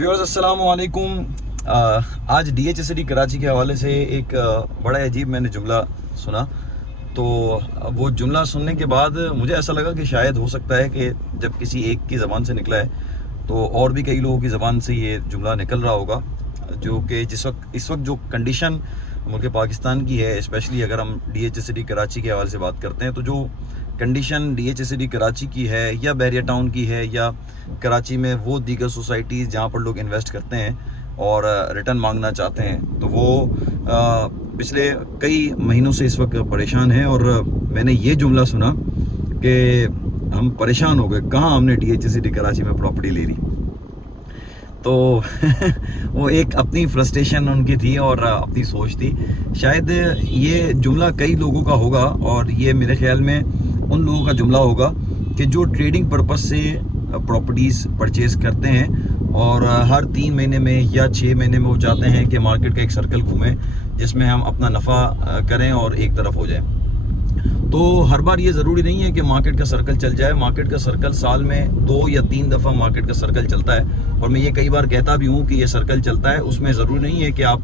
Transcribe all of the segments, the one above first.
Viewers अस्सलाम वालेकुम। आज DHCD कराची के हवाले से एक बड़ा अजीब मैंने जुमला सुना। तो वो जुमला सुनने के बाद मुझे ऐसा लगा कि शायद हो सकता है कि जब किसी एक की ज़बान से निकला है तो और भी कई लोगों की ज़बान से ये जुमला निकल रहा होगा, जो कि इस वक्त जो कंडीशन मुल्क पाकिस्तान की है, स्पेशली अगर हम DHCD कराची के हवाले से बात करते हैं तो जो कंडीशन DHCD कराची की है या बहरिया टाउन की है या कराची में वो दीगर सोसाइटीज़ जहाँ पर लोग इन्वेस्ट करते हैं और रिटर्न मांगना चाहते हैं, तो वो पिछले कई महीनों से इस वक्त परेशान हैं। और मैंने ये जुमला सुना कि हम परेशान हो गए, कहाँ हमने DHCD कराची में प्रॉपर्टी ले ली। तो वो एक अपनी फ्रस्ट्रेशन उनकी थी और अपनी सोच थी। शायद ये जुमला कई लोगों का होगा और ये मेरे ख्याल में उन लोगों का जुमला होगा कि जो ट्रेडिंग पर्पस से प्रॉपर्टीज़ परचेज़ करते हैं और हर 3 महीने में या 6 महीने में वो चाहते हैं कि मार्केट का एक सर्कल घूमे जिसमें हम अपना नफ़ा करें और एक तरफ हो जाए। तो हर बार ये ज़रूरी नहीं है कि मार्केट का सर्कल चल जाए। मार्केट का सर्कल साल में 2 या 3 दफ़ा मार्केट का सर्कल चलता है और मैं ये कई बार कहता भी हूँ कि ये सर्कल चलता है, उसमें ज़रूरी नहीं है कि आप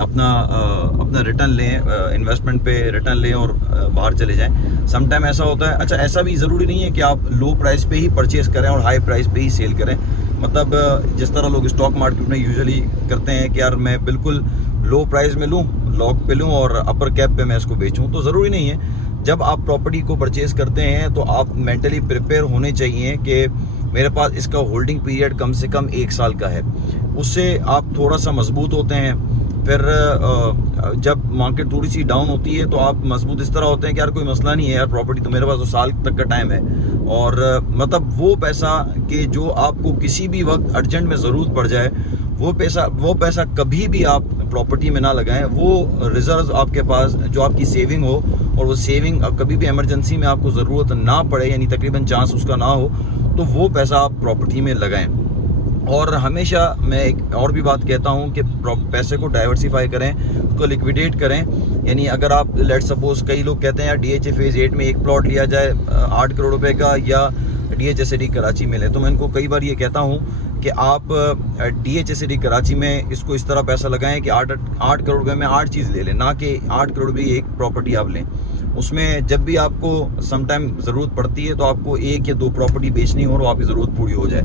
अपना रिटर्न लें, इन्वेस्टमेंट पे रिटर्न लें और बाहर चले जाएं। सम टाइम ऐसा होता है। अच्छा, ऐसा भी ज़रूरी नहीं है कि आप लो प्राइस पे ही परचेज़ करें और हाई प्राइस पे ही सेल करें। मतलब जिस तरह लोग स्टॉक मार्केट में यूजुअली करते हैं कि यार मैं बिल्कुल लो प्राइस में लूँ, लॉक पे लूँ और अपर कैप पे मैं इसको बेचूँ, तो ज़रूरी नहीं है। जब आप प्रॉपर्टी को परचेज़ करते हैं तो आप मेंटली प्रिपेयर होने चाहिए कि मेरे पास इसका होल्डिंग पीरियड कम से कम 1 साल का है। उससे आप थोड़ा सा मजबूत होते हैं। फिर जब मार्केट थोड़ी सी डाउन होती है तो आप मजबूत इस तरह होते हैं कि यार कोई मसला नहीं है यार, प्रॉपर्टी तो मेरे पास तो साल तक का टाइम है। और मतलब वो पैसा कि जो आपको किसी भी वक्त अर्जेंट में ज़रूरत पड़ जाए, वो पैसा कभी भी आप प्रॉपर्टी में ना लगाएं। वो रिजर्व आपके पास जो आपकी सेविंग हो और वो सेविंग कभी भी इमरजेंसी में आपको ज़रूरत ना पड़े, यानी तकरीबन चांस उसका ना हो, तो वो पैसा आप प्रॉपर्टी में लगाएं। और हमेशा मैं एक और भी बात कहता हूँ कि पैसे को डाइवर्सिफाई करें, उसको लिक्विडेट करें। यानी अगर आप लेट सपोज, कई लोग कहते हैं यार DHA फेज़ 8 में एक प्लॉट लिया जाए 8 करोड़ रुपए का या DHCD कराची में ले, तो मैं इनको कई बार ये कहता हूँ कि आप DHCD कराची में इसको इस तरह पैसा लगाएं कि 8 करोड़ रुपए में 8 चीज़ ले लें, ना कि 8 करोड़ भी एक प्रॉपर्टी आप लें। उसमें जब भी आपको सम टाइम ज़रूरत पड़ती है तो आपको 1 या 2 प्रॉपर्टी बेचनी हो और आपकी ज़रूरत पूरी हो जाए।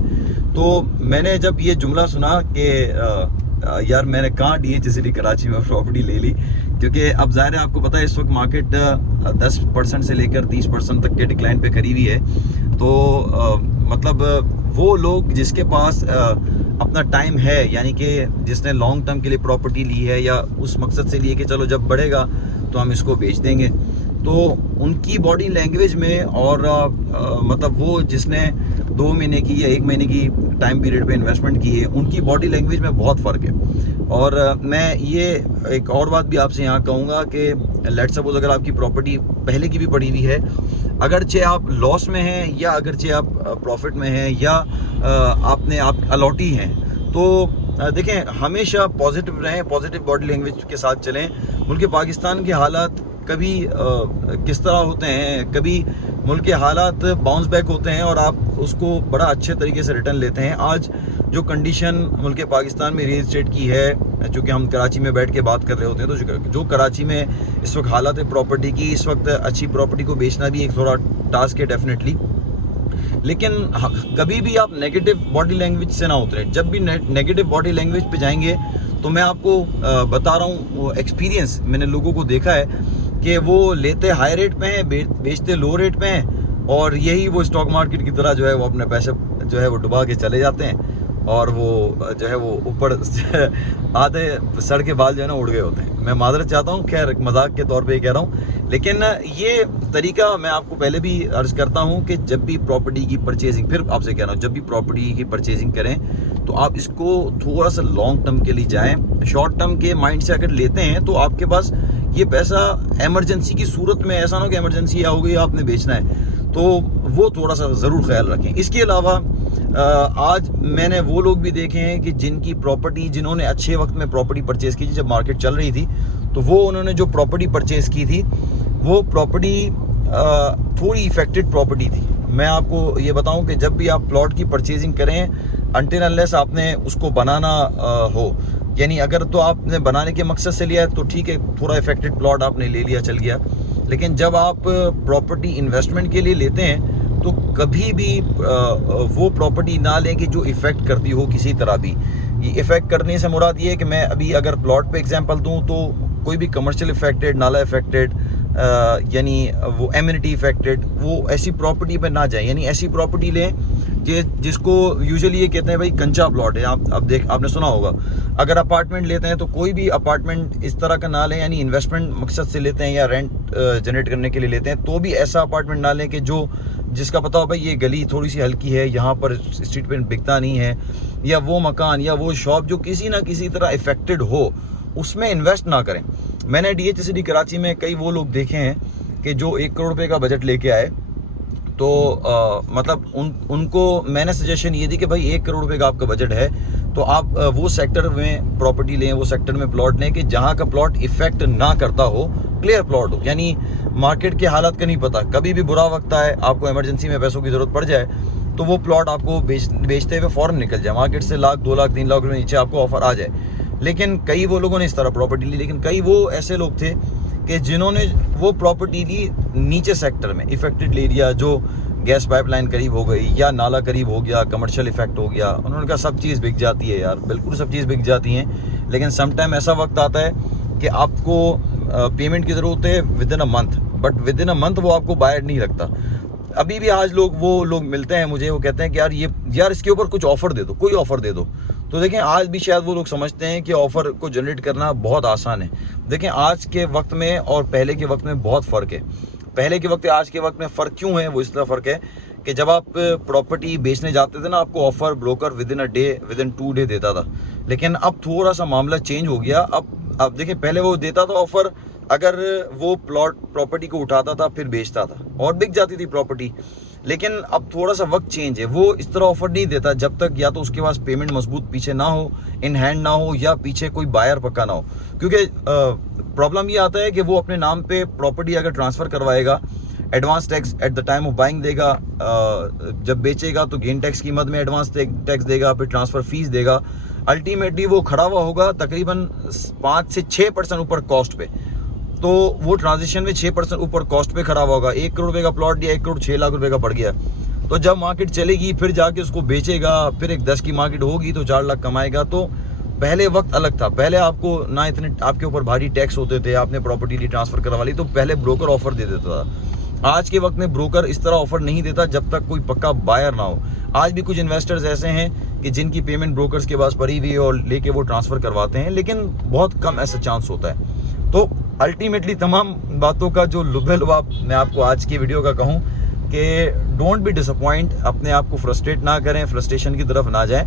तो मैंने जब ये जुमला सुना कि यार मैंने कहाँ DHCD कराची में प्रॉपर्टी ले ली, क्योंकि अब ज़ाहिर है आपको पता है इस वक्त मार्केट 10% से लेकर 30% तक के डिक्लाइन पे खड़ी हुई है। तो मतलब वो लोग जिसके पास अपना टाइम है, यानी कि जिसने लॉन्ग टर्म के लिए प्रॉपर्टी ली है या उस मकसद से लिए कि चलो जब बढ़ेगा तो हम इसको बेच देंगे, तो उनकी बॉडी लैंग्वेज में और मतलब वो जिसने 2 महीने की या 1 महीने की टाइम पीरियड पे इन्वेस्टमेंट की है, उनकी बॉडी लैंग्वेज में बहुत फ़र्क है। और मैं ये एक और बात भी आपसे यहाँ कहूँगा कि लेट सपोज अगर आपकी प्रॉपर्टी पहले की भी पड़ी हुई है, अगरचे आप लॉस में हैं या अगरचे आप प्रॉफिट में हैं या आप अलॉटी हैं, तो देखें हमेशा पॉजिटिव रहें, पॉजिटिव बॉडी लैंग्वेज के साथ चलें। मुल्क पाकिस्तान के हालात कभी किस तरह होते हैं, कभी मुल्क के हालात बाउंस बैक होते हैं और आप उसको बड़ा अच्छे तरीके से रिटर्न लेते हैं। आज जो कंडीशन मुल्क पाकिस्तान में रियल एस्टेट की है, चूँकि हम कराची में बैठ के बात कर रहे होते हैं, तो जो कराची में इस वक्त हालात है प्रॉपर्टी की, इस वक्त अच्छी प्रॉपर्टी को बेचना भी एक थोड़ा टास्क है डेफिनेटली। लेकिन कभी भी आप नेगेटिव बॉडी लैंग्वेज से ना उतरें। जब भी नेगेटिव बॉडी लैंग्वेज पे जाएंगे तो मैं आपको बता रहा हूँ, वो एक्सपीरियंस मैंने लोगों को देखा है कि वो लेते हाई रेट पे हैं, बेचते लो रेट पे हैं, और यही वो स्टॉक मार्केट की तरह जो है वो अपने पैसे जो है वो डुबा के चले जाते हैं और वो जो है वो ऊपर आधे सड़ के बाल जो है ना उड़ गए होते हैं। मैं माजरत चाहता हूँ, खैर मजाक के तौर पे कह रहा हूँ, लेकिन ये तरीका मैं आपको पहले भी अर्ज़ करता हूँ कि जब भी प्रॉपर्टी की परचेजिंग, फिर आपसे कह रहा हूँ, जब भी प्रॉपर्टी की परचेजिंग करें तो आप इसको थोड़ा सा लॉन्ग टर्म के लिए जाएँ। शॉर्ट टर्म के माइंड से अगर लेते हैं तो आपके पास ये पैसा इमरजेंसी की सूरत में, ऐसा ना हो कि इमरजेंसी आ गई आपने बेचना है, तो वो थोड़ा सा ज़रूर ख्याल रखें। इसके अलावा आज मैंने वो लोग भी देखे हैं कि जिनकी प्रॉपर्टी, जिन्होंने अच्छे वक्त में प्रॉपर्टी परचेज़ की थी जब मार्केट चल रही थी, तो वो उन्होंने जो प्रॉपर्टी परचेज़ की थी वो प्रॉपर्टी थोड़ी इफेक्टेड प्रॉपर्टी थी। मैं आपको ये बताऊं कि जब भी आप प्लॉट की परचेजिंग करें, अनटिल अनलेस आपने उसको बनाना हो, यानी अगर तो आपने बनाने के मकसद से लिया है तो ठीक है, थोड़ा इफेक्टेड प्लॉट आपने ले लिया, चल गया। लेकिन जब आप प्रॉपर्टी इन्वेस्टमेंट के लिए लेते हैं तो कभी भी वो प्रॉपर्टी ना लें कि जो इफ़ेक्ट करती हो किसी तरह भी। ये इफ़ेक्ट करने से मुराद ये है कि मैं अभी अगर प्लॉट पे एग्जांपल दूं तो कोई भी कमर्शियल इफेक्टेड, नाला इफेक्टेड, यानी वो एम्यूनिटी इफेक्टेड, वो ऐसी प्रॉपर्टी पे ना जाए। यानी ऐसी प्रॉपर्टी लें जिसको यूजुअली ये कहते हैं भाई कंचा प्लॉट है। आपने सुना होगा। अगर अपार्टमेंट लेते हैं तो कोई भी अपार्टमेंट इस तरह का ना लें, यानी इन्वेस्टमेंट मकसद से लेते हैं या रेंट जनरेट करने के लिए लेते हैं, तो भी ऐसा अपार्टमेंट ना लें कि जिसका पता हो भाई ये गली थोड़ी सी हल्की है, यहाँ पर स्ट्रीट पे बिकता नहीं है, या वो मकान या वो शॉप जो किसी ना किसी तरह इफेक्टेड हो, उसमें इन्वेस्ट ना करें। मैंने DHCD कराची में कई वो लोग देखे हैं कि जो 1 करोड़ रुपए का बजट लेके आए, तो मतलब उनको मैंने सजेशन ये दी कि भाई 1 करोड़ रुपए का आपका बजट है तो आप वो सेक्टर में प्रॉपर्टी लें, वो सेक्टर में प्लॉट लें कि जहाँ का प्लॉट इफेक्ट ना करता हो, क्लियर प्लॉट हो। यानी मार्केट के हालात का नहीं पता, कभी भी बुरा वक्त आए, आपको इमरजेंसी में पैसों की ज़रूरत पड़ जाए तो वो प्लॉट आपको बेचते हुए फ़ौरन निकल जाए, मार्केट से 1 लाख 2 लाख 3 लाख रुपये नीचे आपको ऑफर आ जाए। लेकिन कई वो लोगों ने इस तरह प्रॉपर्टी ली, लेकिन कई वो ऐसे लोग थे कि जिन्होंने वो प्रॉपर्टी ली नीचे सेक्टर में, इफेक्टेड एरिया, जो गैस पाइपलाइन करीब हो गई या नाला करीब हो गया, कमर्शियल इफेक्ट हो गया। उन्होंने कहा सब चीज़ बिक जाती है यार, बिल्कुल सब चीज़ बिक जाती हैं, लेकिन समटाइम ऐसा वक्त आता है कि आपको पेमेंट की ज़रूरत है with in a month, but with in a month वो आपको बायर नहीं लगता। अभी भी आज वो लोग मिलते हैं मुझे, वो कहते हैं कि यार इसके ऊपर कुछ ऑफ़र दे दो, कोई ऑफ़र दे दो। तो देखें, आज भी शायद वो लोग समझते हैं कि ऑफ़र को जनरेट करना बहुत आसान है। देखें, आज के वक्त में और पहले के वक्त में बहुत फ़र्क है। पहले के वक्त आज के वक्त में फ़र्क क्यों है, वो इस तरह फ़र्क है कि जब आप प्रॉपर्टी बेचने जाते थे ना, आपको offer broker with in 2 day देता था। लेकिन अब थोड़ा सा मामला चेंज हो गया। अब देखें, पहले वो देता था ऑफ़र, अगर वो प्रॉपर्टी को उठाता था फिर बेचता था और बिक जाती थी प्रॉपर्टी। लेकिन अब थोड़ा सा वक्त चेंज है, वो इस तरह ऑफर नहीं देता जब तक या तो उसके पास पेमेंट मजबूत पीछे ना हो, इन हैंड ना हो, या पीछे कोई बायर पक्का ना हो। क्योंकि प्रॉब्लम ये आता है कि वो अपने नाम पे प्रॉपर्टी अगर ट्रांसफ़र करवाएगा, advance tax at the time of buying देगा, जब बेचेगा तो गेन टैक्स की मद में एडवांस टैक्स देगा, फिर ट्रांसफ़र फीस देगा। अल्टीमेटली वो खड़ा हुआ होगा तकरीबन 5 से 6% ऊपर कॉस्ट पे, तो वो ट्रांजिशन में 6% ऊपर कॉस्ट पे खड़ा हुआ होगा। 1 करोड़ रुपए का प्लॉट दिया, 1 करोड़ 6 लाख रुपए का पड़ गया। तो जब मार्केट चलेगी फिर जाके उसको बेचेगा, फिर एक 10 की मार्केट होगी तो 4 लाख कमाएगा। तो पहले वक्त अलग था, पहले आपको ना इतने आपके ऊपर भारी टैक्स होते थे, आपने प्रॉपर्टी ली, ट्रांसफ़र करवा ली, तो पहले ब्रोकर ऑफर दे देता था। आज के वक्त में ब्रोकर इस तरह ऑफर नहीं देता जब तक कोई पक्का बायर ना हो। आज भी कुछ इन्वेस्टर्स ऐसे हैं कि जिनकी पेमेंट ब्रोकर्स के पास पड़ी हुई है और लेके वो ट्रांसफ़र करवाते हैं, लेकिन बहुत कम ऐसा चांस होता है। तो अल्टीमेटली तमाम बातों का जो लुभाब मैं आपको आज की वीडियो का कहूँ कि डोंट बी डिसअपॉइंट, अपने आप को फ्रस्ट्रेट ना करें, फ्रस्ट्रेशन की तरफ ना जाएं।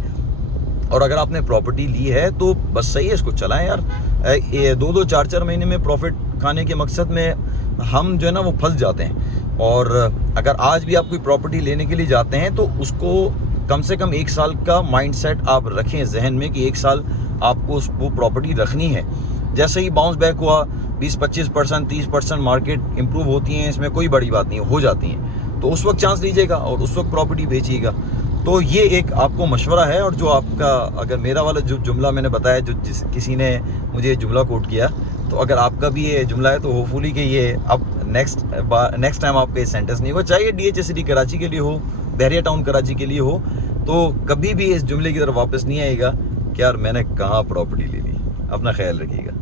और अगर आपने प्रॉपर्टी ली है तो बस सही है, इसको चलाएं यार। 2-2 4-4 महीने में प्रॉफिट खाने के मकसद में हम जो है ना वो फंस जाते हैं। और अगर आज भी आप कोई प्रॉपर्टी लेने के लिए जाते हैं तो उसको कम से कम 1 साल का माइंडसेट आप रखें जहन में कि 1 साल आपको वो प्रॉपर्टी रखनी है। जैसे ही बाउंस बैक हुआ 20-25%, 30% मार्केट इंप्रूव होती हैं, इसमें कोई बड़ी बात नहीं हो जाती हैं, तो उस वक्त चांस लीजिएगा और उस वक्त प्रॉपर्टी बेचिएगा। तो ये एक आपको मशवरा है। और जो आपका, अगर मेरा वाला जो जुमला मैंने बताया, किसी ने मुझे जुमला कोट किया, तो अगर आपका भी ये जुमला है तो होपफुली कि ये अब नेक्स्ट टाइम आपका ये सेंटेंस नहीं होगा, चाहे DHCD कराची के लिए हो, बहरिया टाउन कराची के लिए हो, तो कभी भी इस जुमले की तरफ वापस नहीं आएगा कि यार मैंने कहाँ प्रॉपर्टी ले ली। अपना ख्याल रखिएगा।